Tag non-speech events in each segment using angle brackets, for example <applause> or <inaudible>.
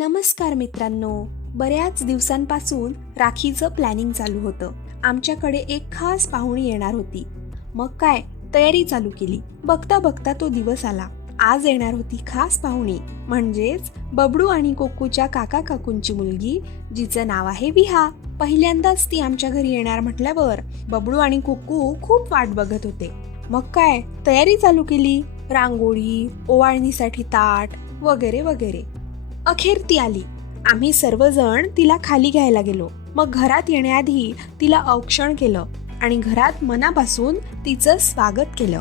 नमस्कार मित्रांनो. बऱ्याच दिवसांपासून राखीचं प्लॅनिंग चालू होतं. आमच्याकडे एक खास पाहुणी येणार होती. मग काय? तयारी चालू केली. बघता बघता तो दिवस आला. आज येणार होती खास पाहुणी. म्हणजेच बबडू आणि कोकूच्या काका काकूंची मुलगी जिचं नाव आहे विहा. पहिल्यांदाच ती आमच्या घरी येणार म्हटल्यावर बबडू आणि कोकू खूप वाट बघत होते. मग काय? तयारी चालू केली. रांगोळी ओवाळणीसाठी ताट वगैरे वगैरे. अखेर ती आली. आम्ही सर्वजण तिला खाली घ्यायला गेलो. मग घरात येण्याआधी तिला औक्षण केलं आणि घरात मनापासून तिचं स्वागत केलं.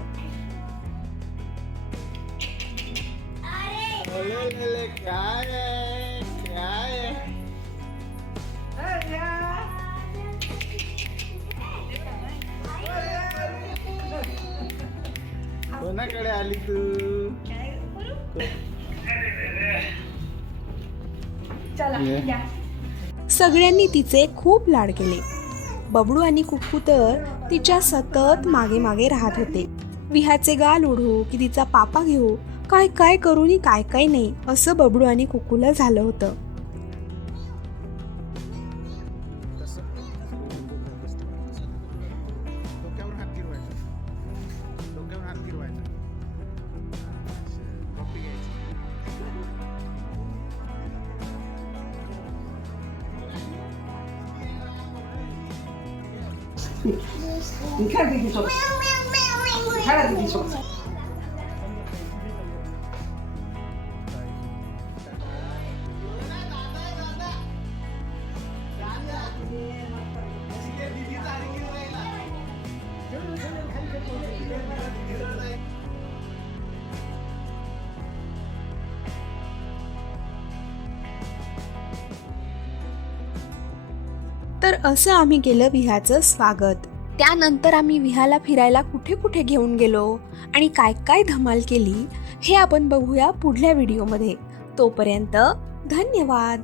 कोणाकडे आली तू? ये. सगळ्यांनी तिचे खूप लाड केले. बबडू आणि कुक्कू तर तिच्या सतत मागे मागे राहत होते. विहाचे गाल ओढू की तिचा पापा घेऊ काय काय करू नी काय काय नाही असं बबडू आणि कुक्कूला झालं होतं. <laughs> 你，你看这就手你，看了就给你说。तर असं आम्ही केलं विहाचं स्वागत. त्यानंतर आम्ही विहाला फिरायला कुठे कुठे घेऊन गेलो आणि काय काय धमाल केली हे आपण बघूया पुढल्या व्हिडिओमध्ये. तोपर्यंत धन्यवाद.